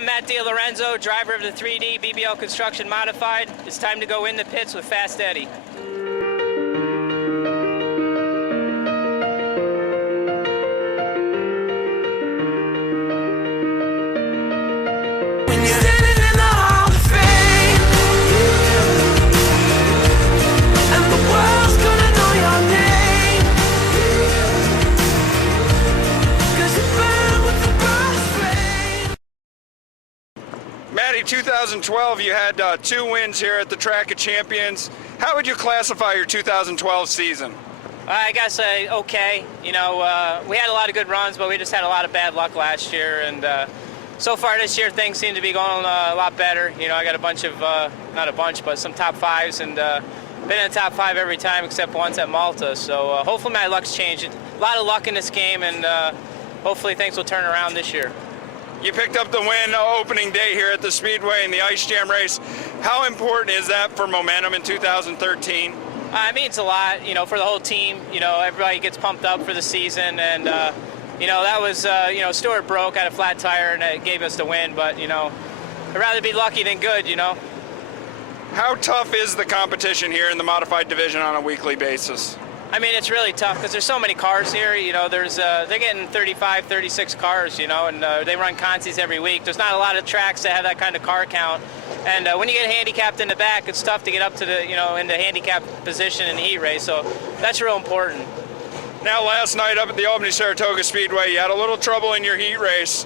I'm Matt Delorenzo, driver of the 3D BBL Construction Modified. It's time to go in the pits with Fast Eddie. Matty, 2012, you had 2 wins here at the Track of Champions. How would you classify your 2012 season? I guess okay. You know, we had a lot of good runs, but we just had a lot of bad luck last year. And so far this year, things seem to be going a lot better. You know, I got a bunch of, not a bunch, but some top 5s, and been in the top 5 every time except once at Malta. So hopefully my luck's changed. A lot of luck in this game, and hopefully things will turn around this year. You picked up the win opening day here at the Speedway in the Ice Jam race. How important is that for momentum in 2013? It means a lot, you know, for the whole team. You know, everybody gets pumped up for the season, and you know, that was, you know, Stewart broke, had a flat tire, and it gave us the win. But you know, I'd rather be lucky than good, you know. How tough is the competition here in the modified division on a weekly basis? I mean, it's really tough because there's so many cars here. You know, there's they're getting 35, 36 cars, you know, and they run consies every week. There's not a lot of tracks that have that kind of car count. And when you get handicapped in the back, it's tough to get up to the, you know, in the handicap position in the heat race. So that's real important. Now, last night up at the Albany-Saratoga Speedway, you had a little trouble in your heat race.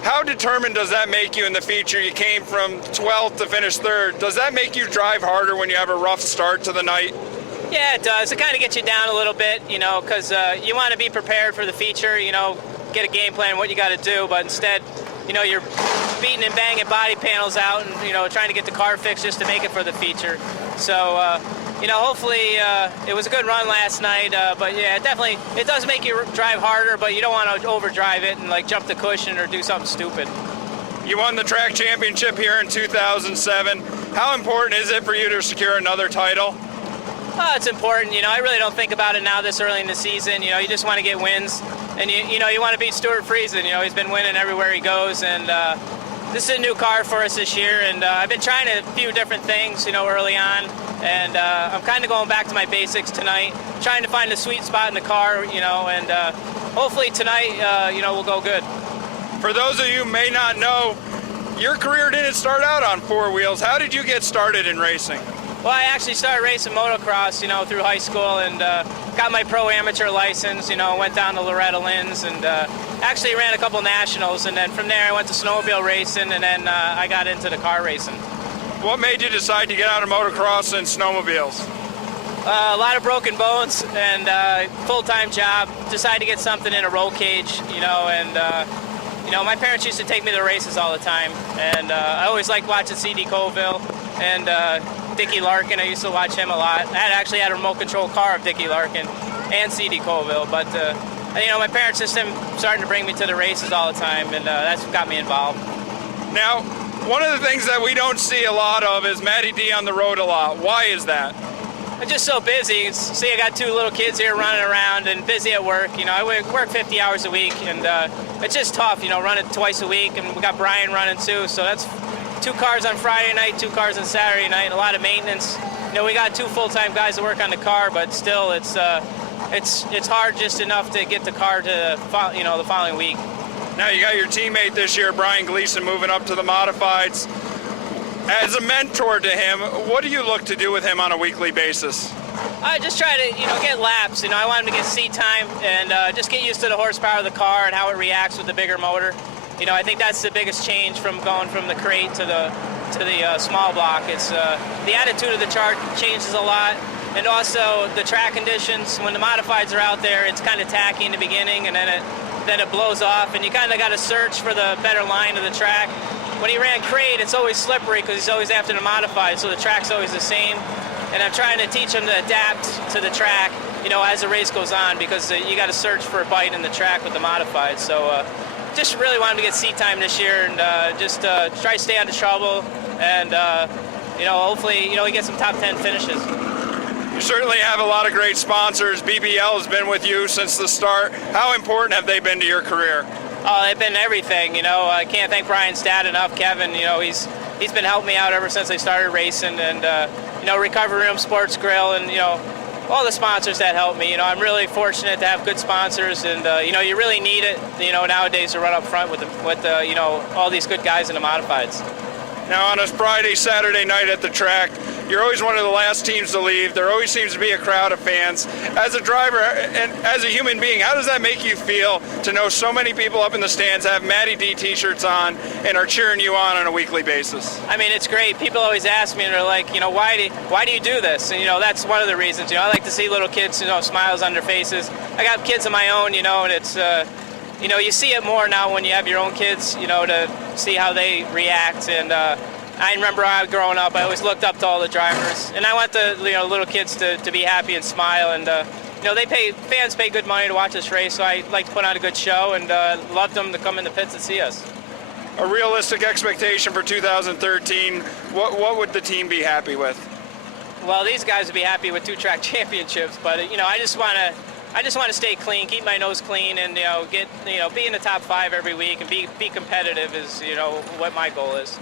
How determined does that make you in the feature? You came from 12th to finish 3rd. Does that make you drive harder when you have a rough start to the night? Yeah, it does. It kind of gets you down a little bit, you know, because you want to be prepared for the feature, you know, get a game plan, what you got to do, but instead, you know, you're beating and banging body panels out and, you know, trying to get the car fixed just to make it for the feature. So, you know, hopefully it was a good run last night, but yeah, definitely, it does make you drive harder, but you don't want to overdrive it and, like, jump the cushion or do something stupid. You won the track championship here in 2007. How important is it for you to secure another title? It's important. You know, I really don't think about it now this early in the season. You know, you just want to get wins, and you know, you want to beat Stuart Friesen. You know, he's been winning everywhere he goes, and this is a new car for us this year, and I've been trying a few different things, you know, early on, and I'm kind of going back to my basics tonight, trying to find a sweet spot in the car, you know, and hopefully tonight, you know, we'll go good. For those of you who may not know, your career didn't start out on 4 wheels. How did you get started in racing? Well, I actually started racing motocross, you know, through high school, and got my pro amateur license, you know, went down to Loretta-Lynn's, and actually ran a couple nationals, and then from there I went to snowmobile racing, and then I got into the car racing. What made you decide to get out of motocross and snowmobiles? A lot of broken bones and full-time job. Decided to get something in a roll cage, you know, and you know, my parents used to take me to the races all the time, and I always liked watching C.D. Colville and Dickie Larkin. I used to watch him a lot. I actually had a remote control car of Dickie Larkin and C.D. Colville, but you know, my parents just starting to bring me to the races all the time, and that's what got me involved. Now, one of the things that we don't see a lot of is Matty D on the road a lot. Why is that? I'm just so busy. See, I got 2 little kids here running around and busy at work. You know, I work 50 hours a week, and it's just tough, you know, running twice a week, and we got Brian running too, so that's 2 cars on Friday night, 2 cars on Saturday night, and a lot of maintenance. You know, we got 2 full-time guys that work on the car, but still, it's hard just enough to get the car to, you know, the following week. Now you got your teammate this year, Brian Gleason, moving up to the modifieds. As a mentor to him, what do you look to do with him on a weekly basis? I just try to, you know, get laps. You know, I want him to get seat time and just get used to the horsepower of the car and how it reacts with the bigger motor. You know, I think that's the biggest change from going from the crate to the small block. It's the attitude of the chart changes a lot, and also the track conditions. When the modifieds are out there, it's kind of tacky in the beginning, and then it blows off, and you kind of got to search for the better line of the track. When he ran crate, it's always slippery because he's always after the modified, so the track's always the same. And I'm trying to teach him to adapt to the track, you know, as the race goes on, because you got to search for a bite in the track with the modified. So just really want him to get seat time this year, and just try to stay out of trouble, and you know, hopefully, you know, he gets some top 10 finishes. You certainly have a lot of great sponsors. BBL has been with you since the start. How important have they been to your career? Oh, they've been everything. You know, I can't thank Brian's dad enough. Kevin, you know, he's been helping me out ever since I started racing, and you know, Recovery Room Sports Grill, and you know, all the sponsors that help me. You know, I'm really fortunate to have good sponsors, and you know, you really need it. You know, nowadays to run up front with you know, all these good guys in the modifieds. Now, on a Friday, Saturday night at the track, you're always one of the last teams to leave. There always seems to be a crowd of fans. As a driver and as a human being, how does that make you feel to know so many people up in the stands have Matty D t-shirts on and are cheering you on a weekly basis? I mean, it's great. People always ask me, and they're like, you know, why do you do this? And you know, that's one of the reasons. You know, I like to see little kids, you know, smiles on their faces. I got kids of my own, you know, and it's you know, you see it more now when you have your own kids, you know, to see how they react. And I remember when I was growing up, I always looked up to all the drivers, and I want the, you know, little kids to be happy and smile. And you know, fans pay good money to watch us race, so I like to put on a good show, and loved them to come in the pits and see us. A realistic expectation for 2013, what would the team be happy with? Well, these guys would be happy with 2-track championships, but you know, I just want to stay clean, keep my nose clean, and you know, be in the top 5 every week, and be competitive is, you know, what my goal is.